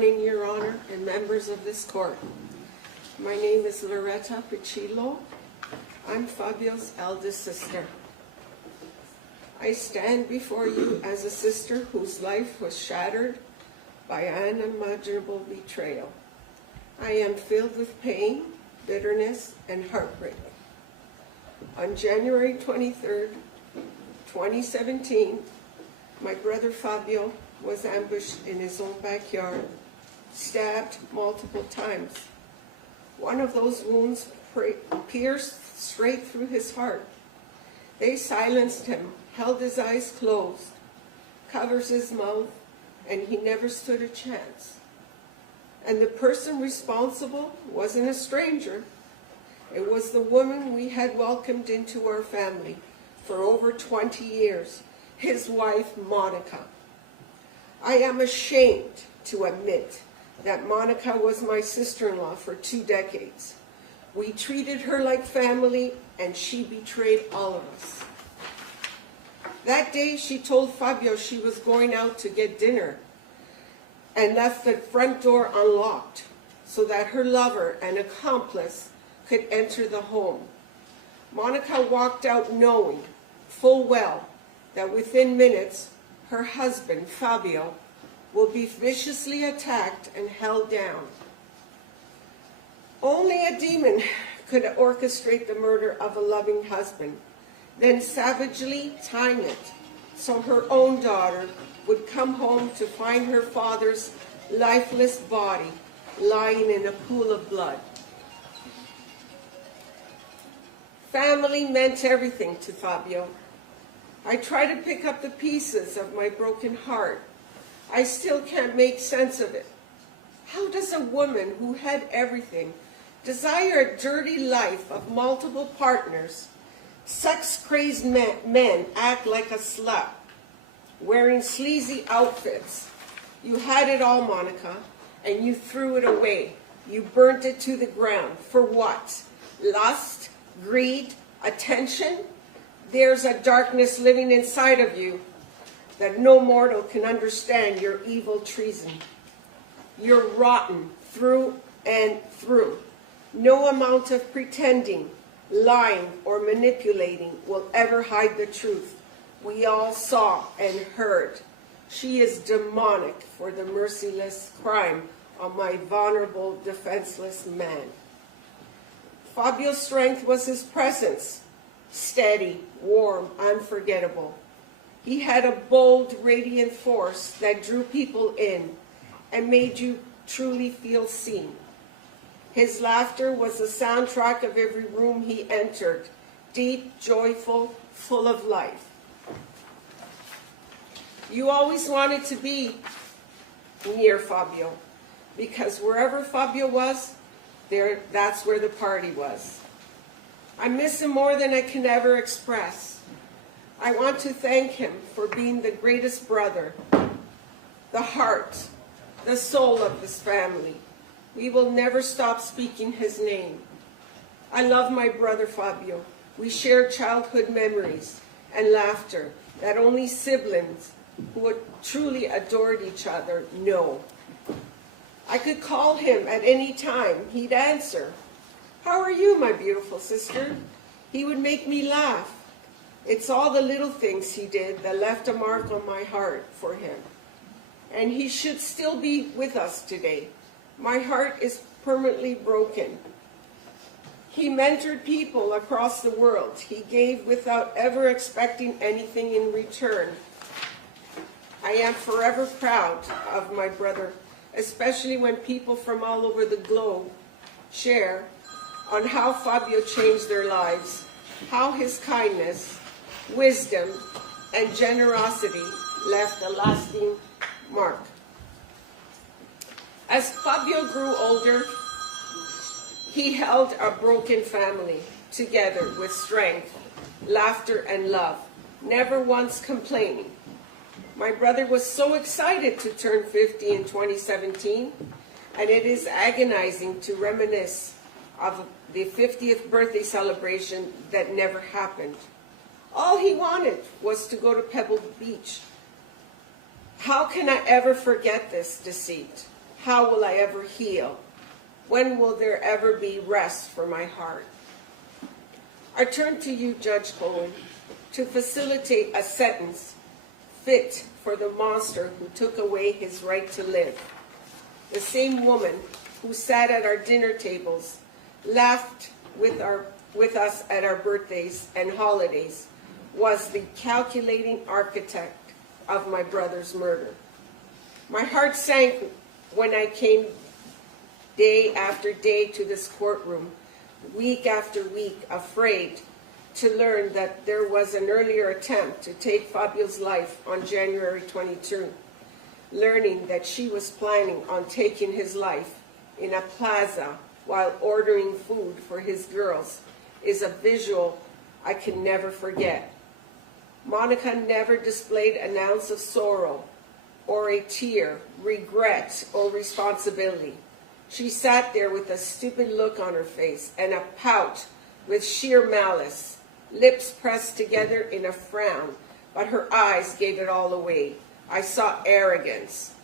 morning, Your Honor, and members of this court. My name is Loretta Picillo. I'm Fabio's eldest sister. I stand before you as a sister whose life was shattered by unimaginable betrayal. I am filled with pain, bitterness, and heartbreak. On January 23rd, 2017, my brother Fabio was ambushed in his own backyard, stabbed multiple times. One of those wounds pierced straight through his heart. They silenced him, held his eyes closed, covers his mouth, and he never stood a chance. And the person responsible wasn't a stranger. It was the woman we had welcomed into our family for over 20 years, his wife, Monica. I am ashamed to admit that Monica was my sister-in-law for 2 decades. We treated her like family, and she betrayed all of us. That day, she told Fabio she was going out to get dinner and left the front door unlocked so that her lover and accomplice could enter the home. Monica walked out knowing full well that within minutes, her husband, Fabio, will be viciously attacked and held down. Only a demon could orchestrate the murder of a loving husband, then savagely time it so her own daughter would come home to find her father's lifeless body lying in a pool of blood. Family meant everything to Fabio. I try to pick up the pieces of my broken heart. I still can't make sense of it. How does a woman who had everything desire a dirty life of multiple partners, sex-crazed men act like a slut, wearing sleazy outfits? You had it all, Monica, and you threw it away. You burnt it to the ground. For what? Lust? Greed? Attention? There's a darkness living inside of you that no mortal can understand your evil treason. You're rotten through and through. No amount of pretending, lying, or manipulating will ever hide the truth. We all saw and heard. She is demonic for the merciless crime on my vulnerable, defenseless man. Fabio's strength was his presence. Steady, warm, unforgettable. He had a bold, radiant force that drew people in and made you truly feel seen. His laughter was the soundtrack of every room he entered, deep, joyful, full of life. You always wanted to be near Fabio, because wherever Fabio was, that's where the party was. I miss him more than I can ever express. I want to thank him for being the greatest brother, the heart, the soul of this family. We will never stop speaking his name. I love my brother Fabio. We share childhood memories and laughter that only siblings who had truly adored each other know. I could call him at any time. He'd answer. How are you, my beautiful sister? He would make me laugh. It's all the little things he did that left a mark on my heart for him. And he should still be with us today. My heart is permanently broken. He mentored people across the world. He gave without ever expecting anything in return. I am forever proud of my brother, especially when people from all over the globe share on how Fabio changed their lives, how his kindness, wisdom, and generosity left a lasting mark. As Fabio grew older, he held a broken family together with strength, laughter, and love, never once complaining. My brother was so excited to turn 50 in 2017, and it is agonizing to reminisce of the 50th birthday celebration that never happened. All he wanted was to go to Pebble Beach. How can I ever forget this deceit? How will I ever heal? When will there ever be rest for my heart? I turn to you, Judge Cohen, to facilitate a sentence fit for the monster who took away his right to live. The same woman who sat at our dinner tables, laughed with us at our birthdays and holidays, was the calculating architect of my brother's murder. My heart sank when I came day after day to this courtroom, week after week, afraid to learn that there was an earlier attempt to take Fabio's life on January 22, learning that she was planning on taking his life in a plaza while ordering food for his girls is a visual I can never forget. Monica never displayed an ounce of sorrow or a tear, regret, or responsibility. She sat there with a stupid look on her face and a pout with sheer malice, lips pressed together in a frown, but her eyes gave it all away. I saw arrogance.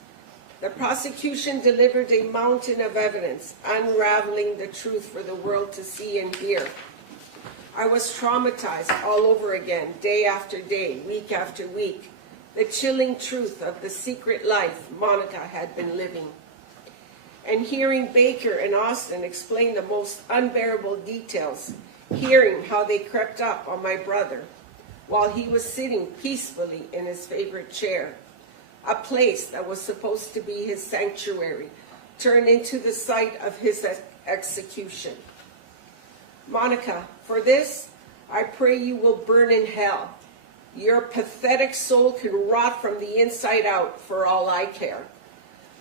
The prosecution delivered a mountain of evidence, unraveling the truth for the world to see and hear. I was traumatized all over again, day after day, week after week, the chilling truth of the secret life Monica had been living. And hearing Baker and Austin explain the most unbearable details, hearing how they crept up on my brother while he was sitting peacefully in his favorite chair, a place that was supposed to be his sanctuary, turned into the site of his execution. Monica, for this, I pray you will burn in hell. Your pathetic soul can rot from the inside out for all I care.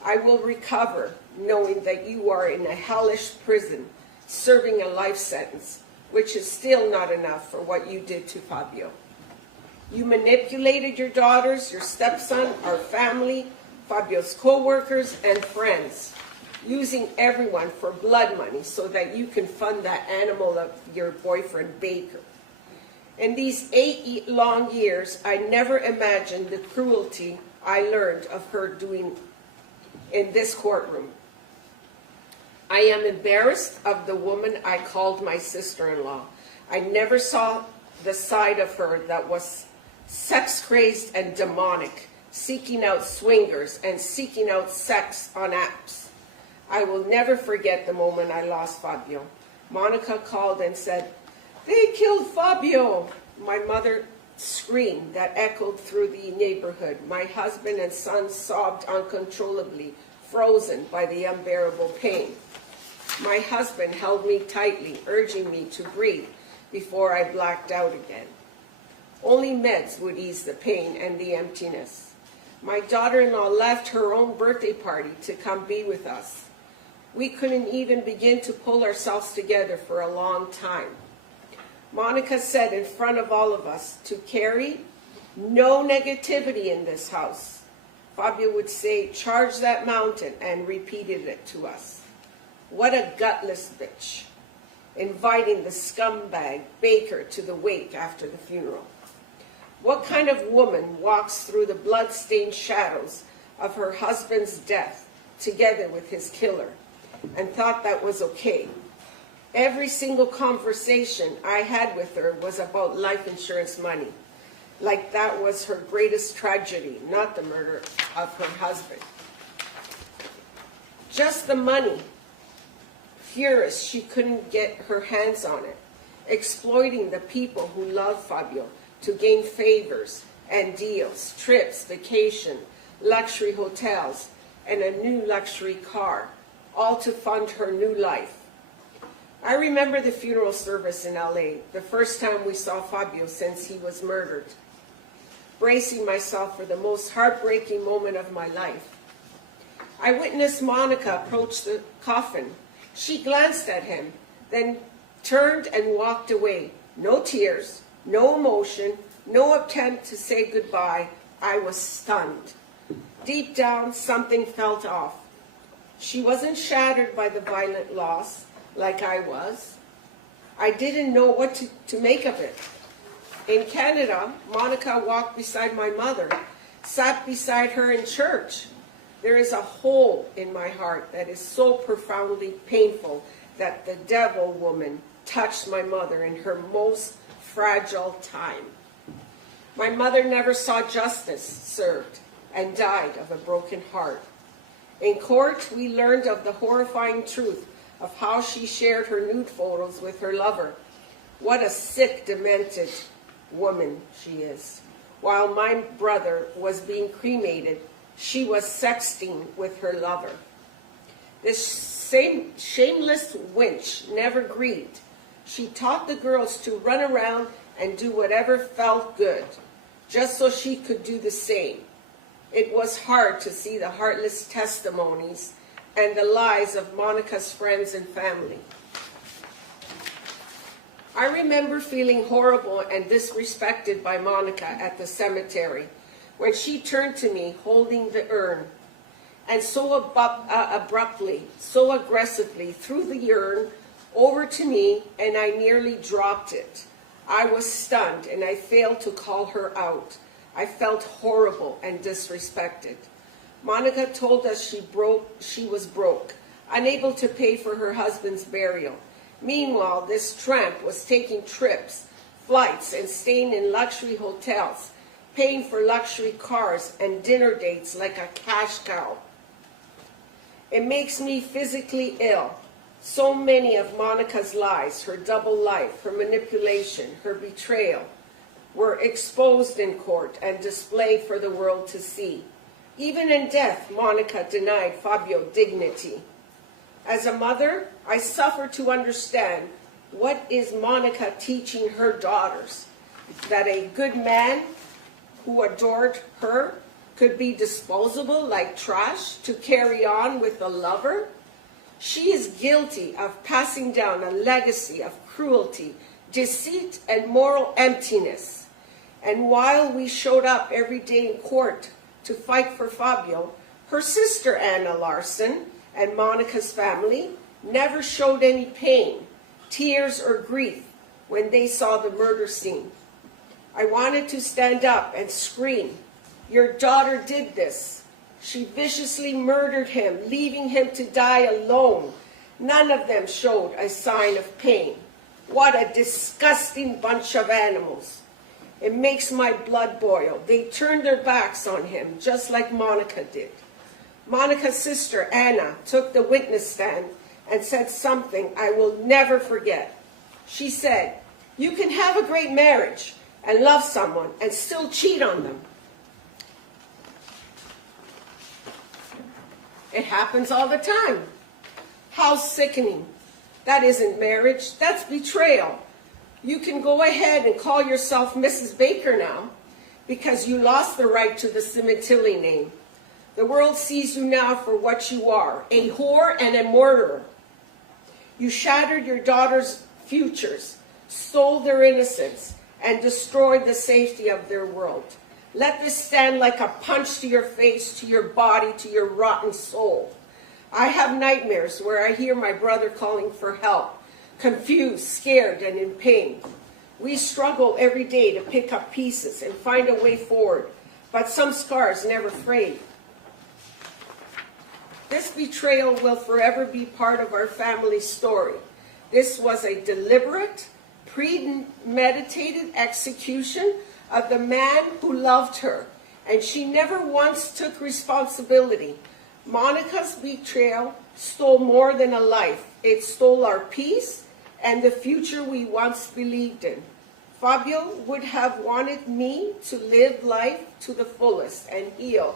I will recover, knowing that you are in a hellish prison, serving a life sentence, which is still not enough for what you did to Fabio. You manipulated your daughters, your stepson, our family, Fabio's co-workers, and friends, using everyone for blood money so that you can fund that animal of your boyfriend, Baker. In these 8 long years, I never imagined the cruelty I learned of her doing in this courtroom. I am embarrassed of the woman I called my sister-in-law. I never saw the side of her that was sex-crazed and demonic, seeking out swingers and seeking out sex on apps. I will never forget the moment I lost Fabio. Monica called and said, "They killed Fabio." My mother screamed that echoed through the neighborhood. My husband and son sobbed uncontrollably, frozen by the unbearable pain. My husband held me tightly, urging me to breathe before I blacked out again. Only meds would ease the pain and the emptiness. My daughter-in-law left her own birthday party to come be with us. We couldn't even begin to pull ourselves together for a long time. Monica said in front of all of us to carry no negativity in this house. Fabio would say, "Charge that mountain," and repeated it to us. What a gutless bitch, inviting the scumbag Baker to the wake after the funeral. What kind of woman walks through the blood-stained shadows of her husband's death together with his killer and thought that was okay? Every single conversation I had with her was about life insurance money, like that was her greatest tragedy, not the murder of her husband. Just the money. Furious she couldn't get her hands on it, exploiting the people who love Fabio to gain favors and deals, trips, vacation, luxury hotels, and a new luxury car, all to fund her new life. I remember the funeral service in LA, the first time we saw Fabio since he was murdered, bracing myself for the most heartbreaking moment of my life. I witnessed Monica approach the coffin. She glanced at him, then turned and walked away. No tears, no emotion, no attempt to say goodbye. I was stunned. Deep down, something felt off. She wasn't shattered by the violent loss like I was. I didn't know what to make of it. In Canada, Monica walked beside my mother, sat beside her in church. There is a hole in my heart that is so profoundly painful that the devil woman touched my mother in her most fragile time. My mother never saw justice served and died of a broken heart. In court, we learned of the horrifying truth of how she shared her nude photos with her lover. What a sick, demented woman she is. While my brother was being cremated, she was sexting with her lover. This same shameless wench never grieved. She taught the girls to run around and do whatever felt good, just so she could do the same. It was hard to see the heartless testimonies and the lies of Monica's friends and family. I remember feeling horrible and disrespected by Monica at the cemetery when she turned to me holding the urn and so abruptly, so aggressively threw the urn over to me, and I nearly dropped it. I was stunned and I failed to call her out. I felt horrible and disrespected. Monica told us she was broke, unable to pay for her husband's burial. Meanwhile, this tramp was taking trips, flights, and staying in luxury hotels, paying for luxury cars and dinner dates like a cash cow. It makes me physically ill. So many of Monica's lies, her double life, her manipulation, her betrayal, were exposed in court and displayed for the world to see. Even in death, Monica denied Fabio dignity. As a mother, I suffer to understand what is Monica teaching her daughters, that a good man who adored her could be disposable like trash to carry on with a lover. She is guilty of passing down a legacy of cruelty, deceit, and moral emptiness. And while we showed up every day in court to fight for Fabio, her sister Anna Larson and Monica's family never showed any pain, tears, or grief when they saw the murder scene. I wanted to stand up and scream, "Your daughter did this. She viciously murdered him, leaving him to die alone. None of them showed a sign of pain. What a disgusting bunch of animals." It makes my blood boil. They turned their backs on him, just like Monica did. Monica's sister, Anna, took the witness stand and said something I will never forget. She said, "You can have a great marriage and love someone and still cheat on them. It happens all the time." How sickening. That isn't marriage, that's betrayal. You can go ahead and call yourself Mrs. Baker now because you lost the right to the Sementilli name. The world sees you now for what you are, a whore and a murderer. You shattered your daughters' futures, stole their innocence, and destroyed the safety of their world. Let this stand like a punch to your face, to your body, to your rotten soul. I have nightmares where I hear my brother calling for help, confused, scared, and in pain. We struggle every day to pick up pieces and find a way forward, but some scars never fade. This betrayal will forever be part of our family story. This was a deliberate, premeditated execution of the man who loved her, and she never once took responsibility. Monica's betrayal stole more than a life. It stole our peace and the future we once believed in. Fabio would have wanted me to live life to the fullest and heal.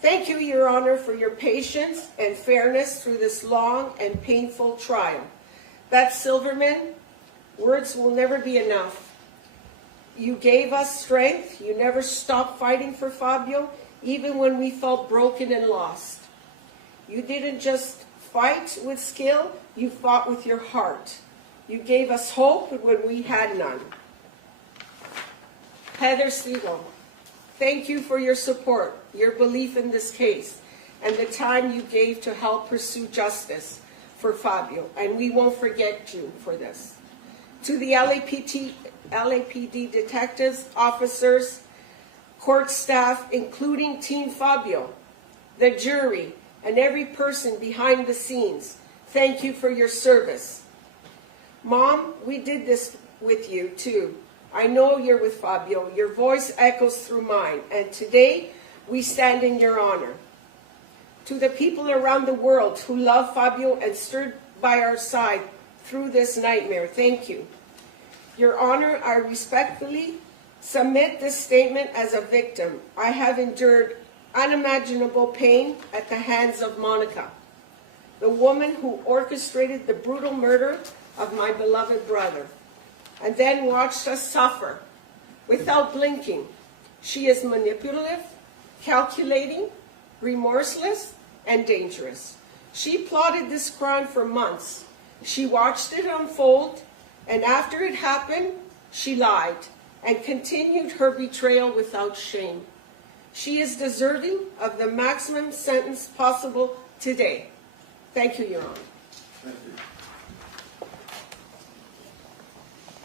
Thank you, Your Honor, for your patience and fairness through this long and painful trial. Beth Silverman, words will never be enough. You gave us strength. You never stopped fighting for Fabio, even when we felt broken and lost. You didn't just fight with skill, you fought with your heart. You gave us hope when we had none. Heather Siegel, thank you for your support, your belief in this case, and the time you gave to help pursue justice for Fabio, and we won't forget you for this. To the LAPD detectives, officers, court staff, including Team Fabio, the jury, and every person behind the scenes. Thank you for your service. Mom, we did this with you too. I know you're with Fabio. Your voice echoes through mine, and today we stand in your honor. To the people around the world who love Fabio and stood by our side through this nightmare, thank you. Your Honor, I respectfully submit this statement as a victim. I have endured unimaginable pain at the hands of Monica, the woman who orchestrated the brutal murder of my beloved brother, and then watched us suffer without blinking. She is manipulative, calculating, remorseless, and dangerous. She plotted this crime for months. She watched it unfold, and after it happened, she lied and continued her betrayal without shame. She is deserving of the maximum sentence possible today. Thank you, Your Honor. Thank you.